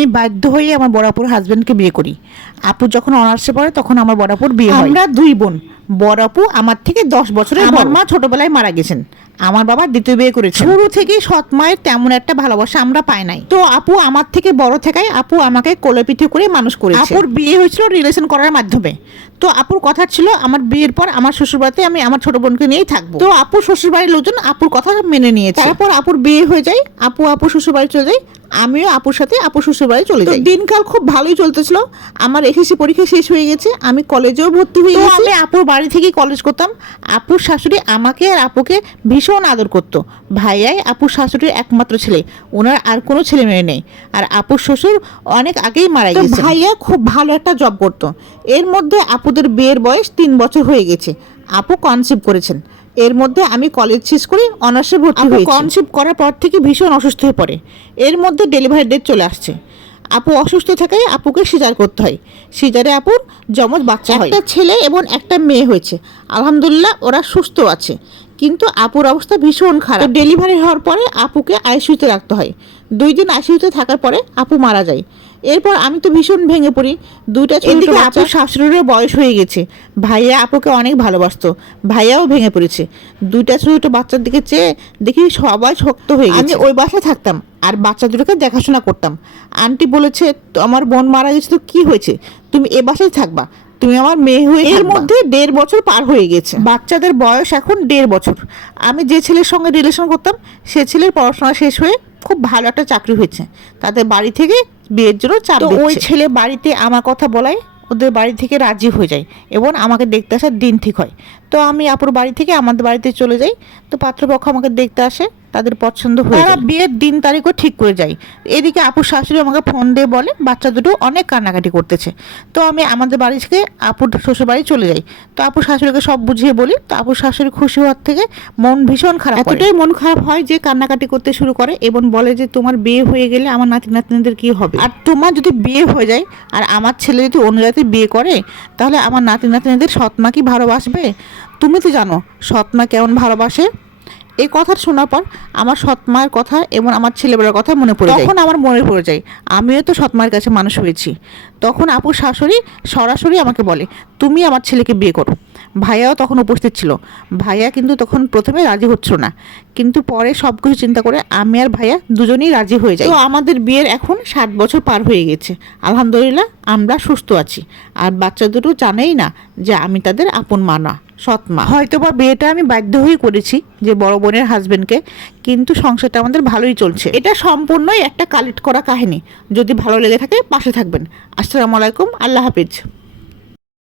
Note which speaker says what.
Speaker 1: আমি বাধ্য হয়ে আমার বড়াপুর হাজবেন্ডকে বিয়ে করি। আপু যখন অনার্সে পড়ে তখন আমার বড়াপুর বিয়ে হয়। আমরা দুই বোন। বড় আপু আমার থেকে দশ বছরের আমার মা ছোটবেলায় মারা গেছেন। আমার বাবা দ্বিতীয় বিয়ে করেছে। শুরু থেকেই সৎ মায়ের তেমন একটা ভালোবাসা আমরা পাই নাই। তো আপু আমার থেকে বড় থেকাই আপু আমাকে কোলে পিঠে করে মানুষ করেছে। আপুর বিয়ে হয়েছিল রিলেশন করার মাধ্যমে। তো আপুর কথা ছিল আমার বিয়ের পর আমার শ্বশুরবাড়িতে আমি আমার ছোট বোনকে নিয়েই থাকব। তো আপুর শ্বশুরবাড়ির লোকজন আপুর কথা মেনে নিয়েছে। তারপর আপুর বিয়ে হয়ে যায় আপু আপু শ্বশুরবাড়ি চলে যায় আমিও আপুর সাথে আপু শ্বশুরবাড়ি চলে যাই। দিনকাল খুব ভালোই চলতেছিল। আমার এসএসসি পরীক্ষা শেষ হয়ে গেছে আমি কলেজেও ভর্তি হয়ে গেছি। আমি আপুর বাড়ি থেকে কলেজ করতাম। আপুর শাশুড়ি আমাকে আর আপুকে ভীষণ আদর করতো। ভাইয়াই আপুর শাশুড়ির একমাত্র ছেলে ওনার আর কোনো ছেলে মেয়ে নেই। আর আপুর শ্বশুর অনেক আগেই মারা গেছে ভাইয়া খুব ভালো একটা জব করতো। এর মধ্যে আপুদের বিয়ের বয়স তিন বছর হয়ে গেছে। আপু কনসিভ করেছেন। এর মধ্যে আমি কলেজ শেষ করে অনার্সে ভর্তি হয়েছি। কনসিভ করার পর থেকে ভীষণ অসুস্থ হয়ে পড়ে। এর মধ্যে ডেলিভারি ডেট চলে আসছে। আপু অসুস্থ থাকায় আপুকে সিজার করতে হয়। সিজারে আপুর জমজ বাচ্চা হয়। একটা ছেলে এবং একটা মেয়ে হয়েছে। আলহামদুলিল্লাহ ওরা সুস্থ আছে। কিন্তু আপুর অবস্থা ভীষণ খারাপ। ডেলিভারি হওয়ার পরে আপুকে আইসিইউতে রাখতে হয়। দুই দিন আইসিইউতে থাকার পরে আপু মারা যায়। এরপর আমি তো ভীষণ ভেঙে পড়ি। দুইটা এদিকে আপুর শাশুড়িরও বয়স হয়ে গেছে। ভাইয়া আপুকে অনেক ভালোবাসতো। ভাইয়াও ভেঙে পড়েছে। দুইটা ছোট বাচ্চার দিকে চেয়ে দেখি সবাই শক্ত হয়ে গেছে। আমি ওই বাসায় থাকতাম আর বাচ্চা দুটোকে দেখাশোনা করতাম। আন্টি বলেছে "তো আমার বোন মারা গেছে তো কী হয়েছে? তুমি এ বাসায় থাকবা। তুমি আমার মেয়ে হয়ে এর মধ্যে দেড় বছর পার হয়ে গেছে। বাচ্চাদের বয়স এখন দেড় বছর। আমি যে ছেলের সঙ্গে রিলেশন করতাম সে ছেলের পড়াশোনা শেষ হয়ে খুব ভালো একটা চাকরি হয়েছে। তাদের বাড়ি থেকে বিয়ের জন্য চাপ ওই ছেলে বাড়িতে আমার কথা বলায় ওদের বাড়ি থেকে রাজি হয়ে যায় এবং আমাকে দেখতে আসার দিন ঠিক হয়। তো আমি আপুর বাড়ি থেকে আমাদের বাড়িতে চলে যাই। তো পাত্রপক্ষ আমাকে দেখতে আসে। তাদের পছন্দ হয়ে যায়। বিয়ের দিন তারিখও ঠিক করে যাই এদিকে আপুর শাশুড়ি আমাকে ফোন দিয়ে বলে বাচ্চা দুটো অনেক কান্নাকাটি করতেছে। তো আমি আমাদের বাড়ি থেকে আপুর শ্বশুর বাড়ি চলে যাই। তো আপুর শাশুড়িকে সব বুঝিয়ে বলি তো আপুর শাশুড়ি খুশি হওয়ার থেকে মন ভীষণ খারাপ এতটাই মন খারাপ হয় যে কান্নাকাটি করতে শুরু করে এবং বলে যে তোমার বিয়ে হয়ে গেলে আমার নাতি নাতনিদের কি হবে? আর তোমার যদি বিয়ে হয়ে যায় আর আমার ছেলে যদি অন্য জাতির বিয়ে করে তাহলে আমার নাতি নাতনিদের সৎমা কি ভালোবাসবে? তুমি তো জানো সৎমা কেমন ভালোবাসে। এই কথা শোনার পর আমার সৎমায়ের কথা এবং আমার ছেলেবেলার কথা মনে পড়ে তখন আমার মনে পড়ে যায়, আমিও তো সৎমায়ের কাছে মানুষ হয়েছি। তখন আপুর শাশুড়ি সরাসরি আমাকে বলে, তুমি আমার ছেলেকে বিয়ে করো। ভাইয়াও তখন উপস্থিত ছিল। ভাইয়া কিন্তু তখন প্রথমে রাজি হচ্ছিল না। কিন্তু পরে সব কিছু চিন্তা করে আমি আর ভাইয়া দুজনেই রাজি হয়ে যাই। তো আমাদের বিয়ের এখন সাত বছর পার হয়ে গেছে। আলহামদুলিল্লাহ আমরা সুস্থ আছি। আর বাচ্চা দুটো জানেই না যে আমি তাদের আপন মা না, সৎ মা। হয়তো বা বিয়েটা আমি বাধ্য হয়ে করেছি যে বড় বোনের হাজবেন্ডকে কিন্তু সংসারটা আমাদের ভালোই চলছে। এটা সম্পূর্ণই একটা কালেক্ট করা কাহিনী। যদি ভালো লেগে থাকে পাশে থাকবেন। আসসালামু আলাইকুম, আল্লাহ হাফিজ।